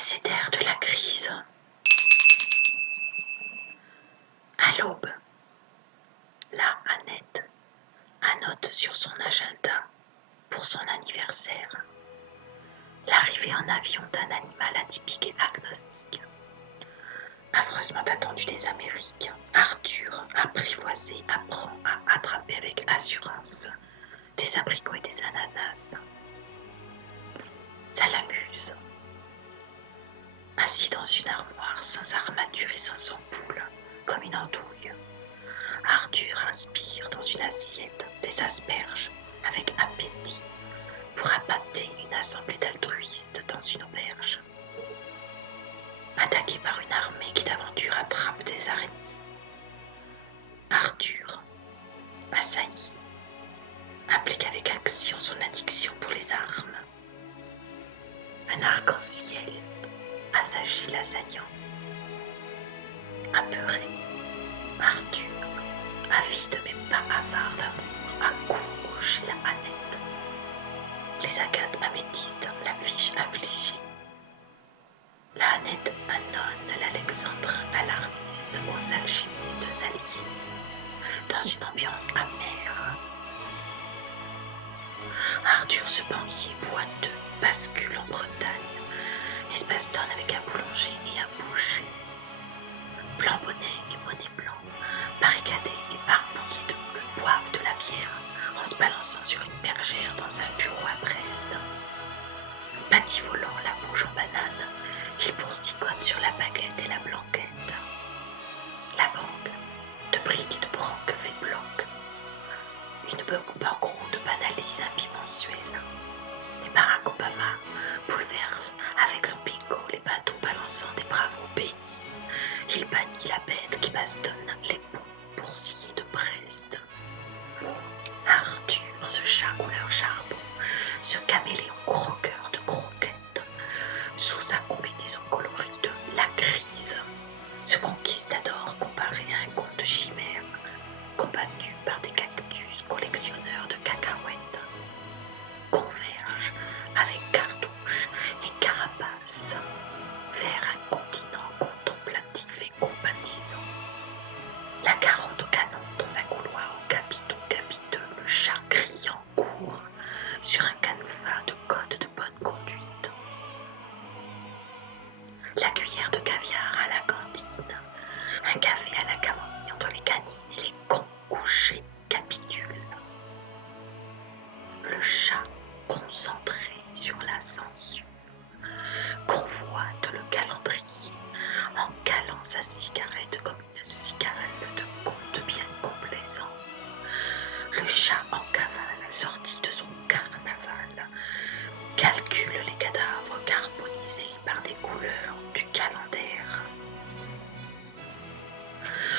Abécédaire de la crise. À l'aube, là, Annette annote sur son agenda pour son anniversaire l'arrivée en avion d'un animal atypique et agnostique. Affreusement attendu des Amériques, Arthur, apprivoisé, apprend à attraper avec assurance des abricots et des ananas. Ça l'amuse. Assis dans une armoire sans armature et sans ampoule, comme une andouille, Arthur inspire dans une assiette des asperges avec appétit pour appâter une assemblée d'altruistes dans une auberge. Attaqué par une armée qui d'aventure attrape des araignées, Arthur, assailli, applique avec action son addiction pour les armes. Un arc-en-ciel assagit l'assaillant. Apeuré, Arthur, avide mais pas avare d'amour, accourt chez la Annette. Les agates améthystes l'affichent affligée. La Annette annonce l'Alexandrin alarmiste aux alchimistes alliés, dans une ambiance amère. Arthur, ce banquier boiteux, bascule en Bretagne et se bastonne avec un boulanger et un boucher. Blanc bonnet et bonnet blanc, barricadés et barbouillés de bleu, boivent de la bière en se balançant sur une bergère dans un bureau à Brest. Bativolant la bouche en banane, il boursicote sur la baguette et la blanquette. La banque, de briques et de brocs, fait bloc. Une banqueroute banalise un bimensuel. Et Barack Obama bouleverse avec son bingo les bateaux balançant des bravos bénis. Il bannit la bête qui bastonne les ponts boursiers de Brest. Arthur, ce chat couleur charbon, ce caméléon croqueur de croquettes, sous sa combinaison colorie de la crise, ce conquistador comparé à un conte chimère, combattu par des cactus collectionneurs de cacahuètes, converge avec cartouche et carapace vers un continent contemplatif et compatissant. La carotte au canon dans un couloir en capiteux, le chat criant court sur un canevas de code de bonne conduite. La cuillère de caviar à la cantine, un café à la camomille entre les canines et les cons couchés capitulent. Le chat concentré sur la censure convoite le calendrier en calant sa cigarette comme une cigale de conte bien complaisant. Le chat en cavale, sorti de son carnaval, calcule les cadavres carbonisés par des couleurs du calendaire.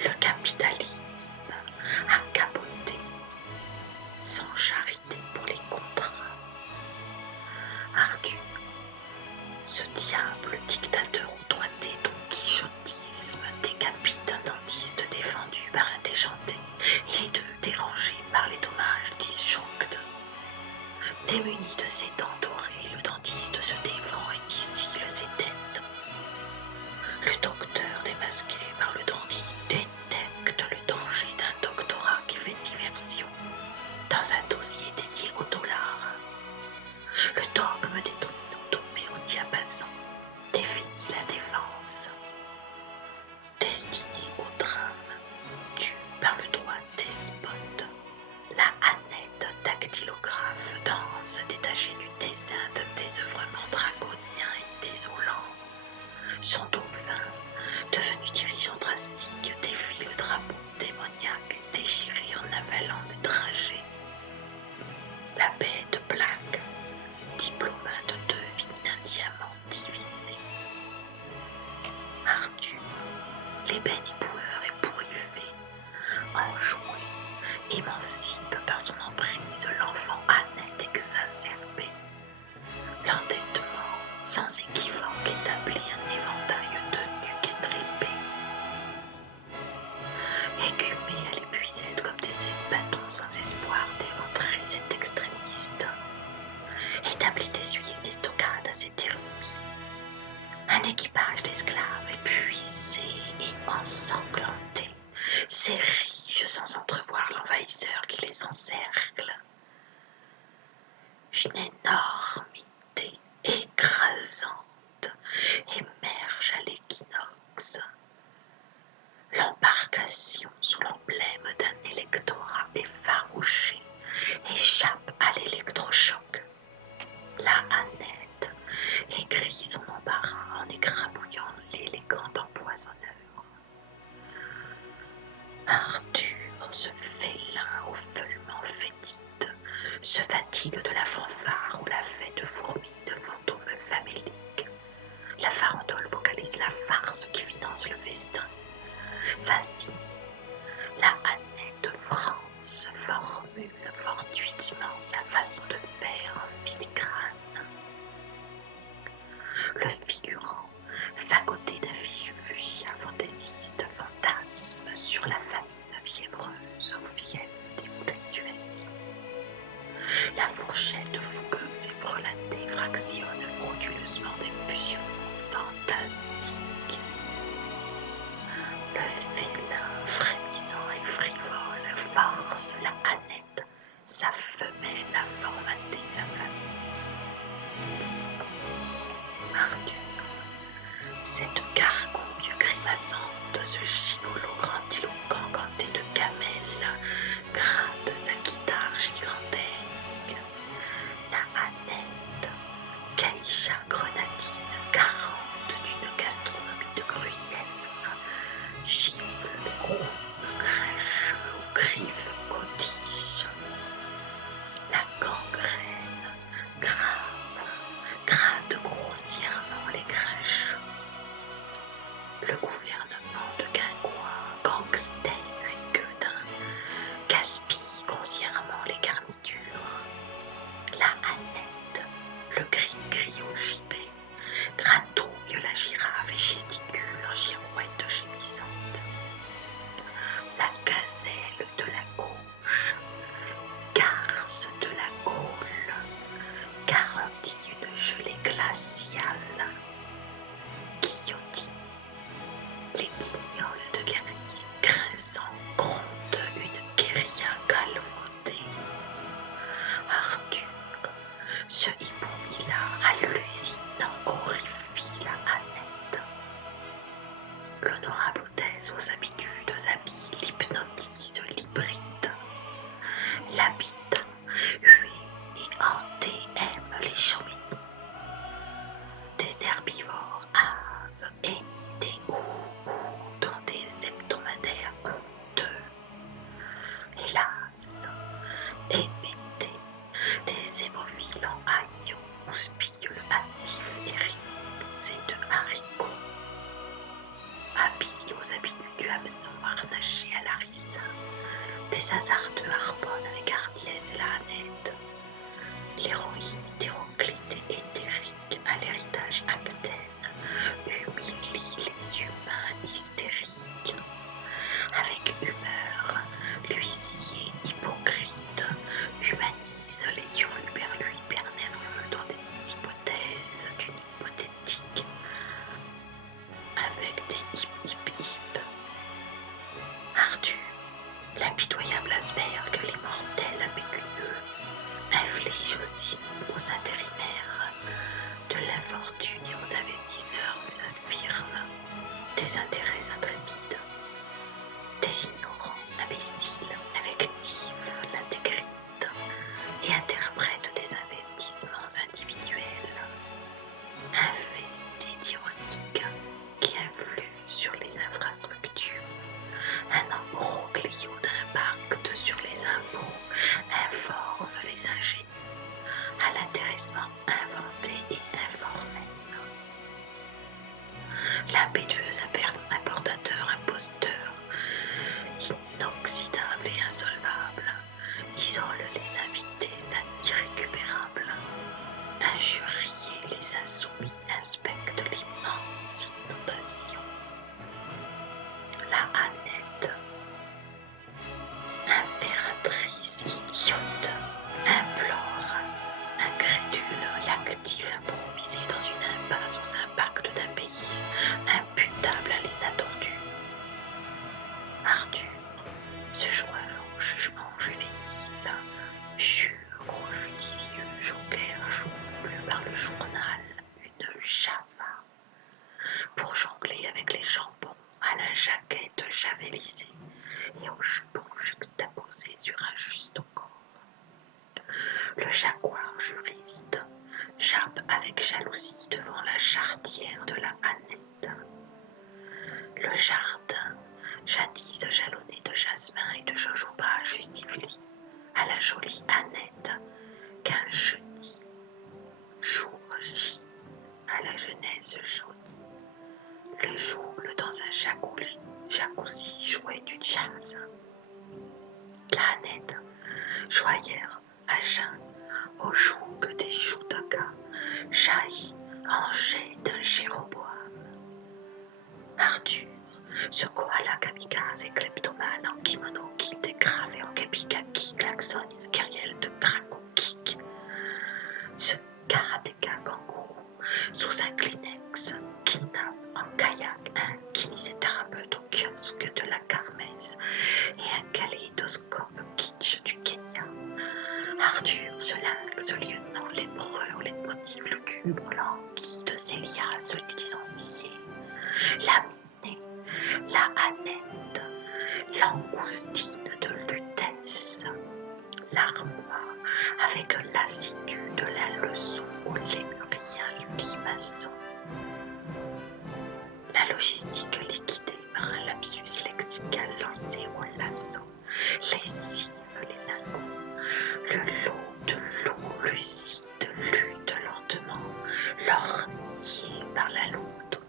Le capitalisme a capoté, sans charité pour les contrats. Arthur, ce diable dictateur au doigté dont quichotisme décapite un dentiste défendu par un déjanté et les deux dérangés par les dommages disjoncts. Démuni de ses dents dorées, le dentiste se défend et distille ses dettes. Le docteur démasqué par le dandy détecte le danger d'un doctorat qui fait diversion dans un dossier dédié au dollar. Le dogme des dominoes met au diapason définit la défense. Destinée au drame, tue par le droit despote, la Annette dactylographe danse détachée du dessin de désœuvrement draconien et désolant. Son dauphin, devenu dirigeant drastique, défie le drapeau démoniaque déchiré en avalant des dragées. La bête blague, diplomate devine un diamant divisé. Arthur, l'ébène éboueur et pourriffé, enjoué, émancipe par son emprise l'enfant Annette exacerbé. L'entêtement sans équivoque établit un éventail de nuques étripées. Écumés à l'épuisette comme des espadons sans espoir d'éventrer cet extrémiste. Établit d'essuyer une estocade à ses termites. imposante émerge à l'équinoxe. L'embarcation sous l'emblème d'un électorat effarouché échappe à l'électrochoc. La Annette écrit son embarras en écrabouillant l'élégant empoisonneur. Arthur, ce félin au feulement fétide, se fatigue de la fanfare ou la fête de fourmis de fantômes faméliques. La farandole vocalise la farce qui finance le festin. Fascine, la Annette de France formule fortuitement sa façon de faire en filigrane. Le figurant, fagoté d'un fuchsia fantaisiste, fantasme sur la famine fiévreuse ou fièvre des fluctuations. La fourchette fougueuse et frelatée fractionne frauduleusement des fusions fantastiques. Le félin frémissant et frivole force la Annette, sa femelle à formater sa famille. Arthur, cette gargouille grimaçante, ce gigolo grandiloquent ganté de gamelle, gratte sa guitare gigantesque. La Annette, geisha grenadine, garante d'une gastronomie de gruyère, gifle, groupe, crèche aux griffes cottiches. La gangrène, grave, gratte grossièrement les crèches. Le gouvernement de Guingois, gangster et gueudin, gaspille grossièrement les garnitures. La Annette, le gris-gris au gibet, gratouille la girafe et gesticule en girouette gémissante. La gazelle de la gauche, garce de la Gaule, garantit une gelée glaciale. Guillotine, les guignols de guerriers grinçants grondent une guérilla galvaudée. Arthur, ce hibou-là hallucinant horrifie la Annette. L'honorable hôtesse aux habitudes habiles l'hypnotise, l'hybride. L'habitant, hué et hanté, aime les chauminées. Des herbivores havent émis des houhous dans des hebdomadaires honteux. Hélas, émettez des hémophiles en haillons ou spilules actifs hérissés de haricots. Habiles aux habitudes du hameçon harnaché à la rissa, des hasardeux harponnent avec hardiesse la Annette. L'héroïne hétéroclite et éthérique à l'héritage abdène humilie les humains hystériques. Avec humeur, l'huissier hypocrite humanise les hurluberlus hypernerveux dans des hypothèses d'une hypothétique. Avec des hip. Arthur, l'impitoyable asperge, l'immortel impécunieux, inflige aussi aux intérimaires de l'infortune et aux investisseurs infirmes des intérêts intrépides, des ignorants imbéciles affectifs l'intégristes et interprètent des investissements individuels, infestés d'ironiques qui influent sur les infrastructures, un embroglio d'impact sur les impôts informe les ingénus à l'intéressement inventé et informel. L'impétueux importateur imposteur, inoxydable et insolvable, isole les invités irrécupérables. Injuriés, les insoumis inspectent l'immense inondation. La Annette, impératrice idiote, implore, incrédule, l'actif improvisé dans une impasse aux impacts d'impayés, imputable à l'inattendu. Arthur, ce joueur au jugement juvénile, jure au judicieux joker lu par le journal une assis devant la charretière de la Annette. Le jardin, jadis jalonné de jasmin et de jojoba, justifie à la jolie Annette qu'un jeudi, jour J, à la jeunesse jaunie, le joule dans un jacuzzi jouait du jazz. La Annette, joyeuse à jeun, au joug des Jutaka, jaillit en jet d'un Jéroboam. Arthur, ce koala kamikaze et kleptomane en kimono qu'il dégrave et en kepikaki klaxonne une kyrielle de Krakow-Kik. Ce karatéka kangourou sous un Kleenex kidnappe en kayak un kinésithérapeute au kiosque de la Kermesse et un kaléidoscope kitsch du Kenya. Arthur, ce lynx, ce lieutenant lépreux aux leitmotiv lugubres, languit de Célia, ce licencié, la Minée, la Annette, l'angoustine de Lutèce, l'armoire avec l'assidu de la leçon au lémurien limaçon. La logistique liquidée par un lapsus lexical lancé au lasso, lessive les lingots, le lot de loups lucides lutte lentement, lorgnés par la lobotomie.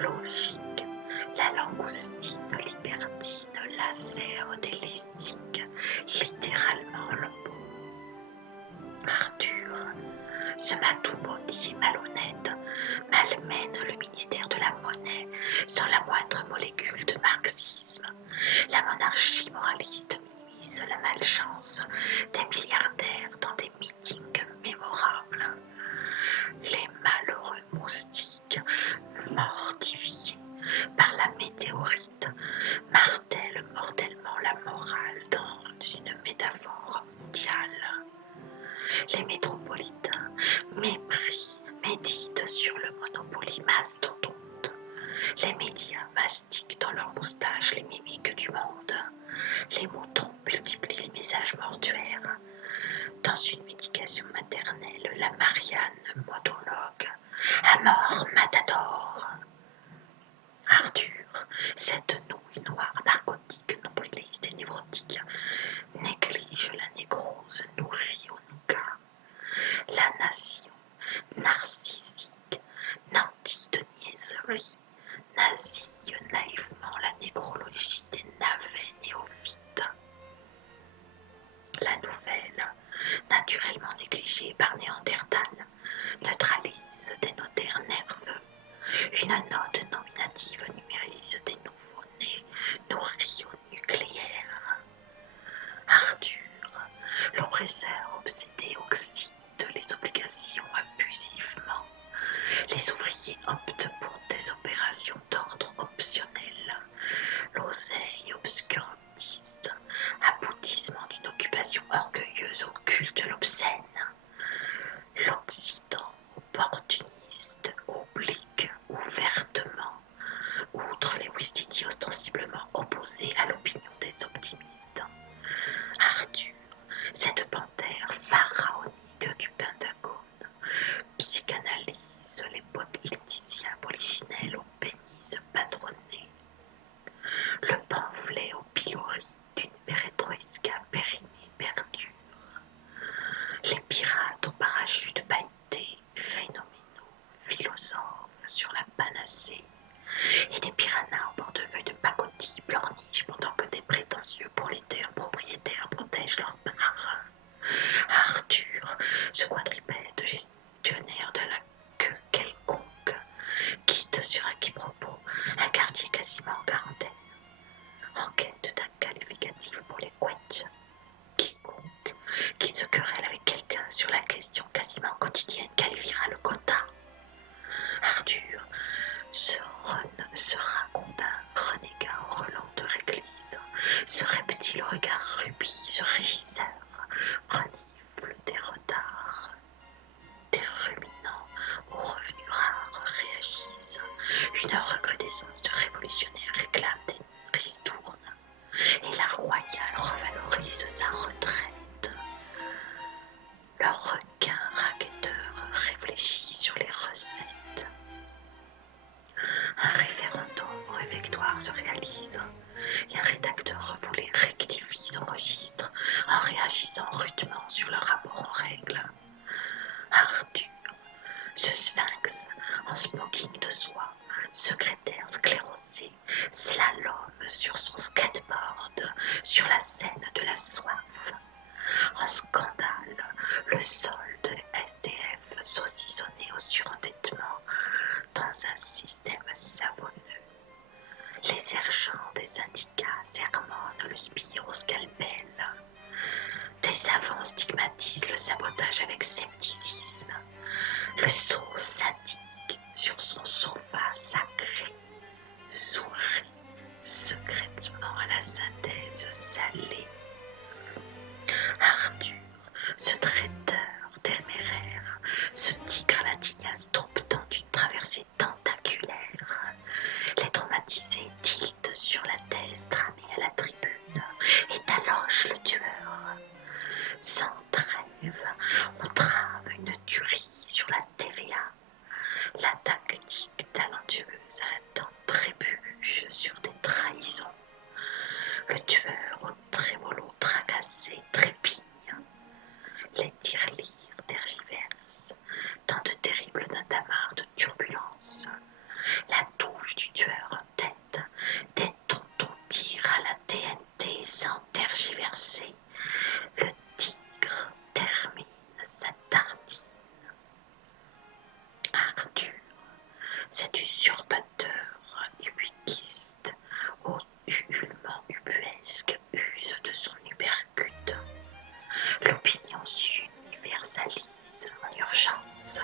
Logique, la langoustine libertine lacère des listiques, littéralement le mot. Arthur, ce matou maudit et malhonnête, malmène le ministère de la Monnaie sans la moindre molécule de marxisme. La monarchie moraliste minimise la malchance des milliardaires dans des meetings mémorables. Les malheureux moustiques, mortifiés par la météorite, martèlent mortellement la morale dans une métaphore mondiale. Les métropolitains, mépris, méditent sur le monopoly mastodonte. Les médias mastiquent dans leurs moustaches les mimiques du monde. Les moutons multiplient les messages mortuaires. Dans une médication maternelle, la Marianne monologue. À mort, matador. Arthur, cette nouille noire narcotique, nombriliste et névrotique, néglige la négrose nourrie au nougat. La nation narcissique, nantie de niaiserie, nasille naïvement la négrologie des navets néophytes. La nouvelle, naturellement négligée par Néandertal, neutralise des notaires nerveux. Une note nominative numérise des nouveaux-nés nourris au nucléaire. Arthur, l'oppresseur obsédé oxyde les obligations abusivement. Les ouvriers optent pour des opérations d'ordre optionnel. L'oseille obscurantiste, aboutissement d'une occupation orgueilleuse au culte l'obscène. L'Occident opportuniste oblique ouvertement, outre les Ouistiti ostensiblement opposés à l'opinion des optimistes. Arthur, cette panthère pharaonique du Pentagone, psychanalyse les politiciens polichinelles au pénis patronné. Le pamphlet au pilori d'une perestroïka périnée perdure. Les pirates aux parachutes pailletés, phénoménaux, philosophes sur la panacée, et des piranhas au portefeuille de pacotille pleurnichent pendant que des prétentieux propriétaires protègent leurs parts. Arthur, ce quadrupède gestionnaire de la queue quelconque, quitte sur un quiproquo un quartier quasiment en quarantaine, en quête d'un qualificatif pour les quetchs. Quiconque qui se querelle avec quelqu'un sur la question quasiment quotidienne qualifiera le quota. Arthur, ce raconte un renégat au relent de réglisse, ce reptile au regard rubis, ce régisseur renifle des retards. Des ruminants aux revenus rares réagissent. Une recrudescence de révolutionnaires réclame des ristournes. Et la royale revalorise sa retraite. Le requin racketteur réfléchit sphinx en smoking de soie, secrétaire sclérosé, slalom sur son skateboard sur la scène de la soif. En scandale, le solde SDF saucissonné au surendettement dans un système savonneux. Les sergents des syndicats sermonnent le spire au scalpel. Des savants stigmatisent le sabotage avec scepticisme. Le sceau sadique sur son sofa sacré sourit secrètement à la synthèse salée. Arthur, ce traiteur téméraire, ce tigre à la tignasse domptant d'une traversée tentaculaire, les traumatisés tiltent sur la thèse tramée à la tribune et talochent le tueur. Sans trêve, on trame une tuerie sur la TVA. La tactique talentueuse à un temps trébuche sur des trahisons. Le tueur au trémolo tracassé trépigne. Les tirelires tergiversent dans de terribles tintamarres de turbulence. La touche du tueur en tête, des tontons tirent à la TNT sans tergiverser. Le tigre termine sa tartine. Arthur, cet usurpateur ubiquiste, au ululement ubuesque, use de son uppercut. L'opinion s'universalise en urgence.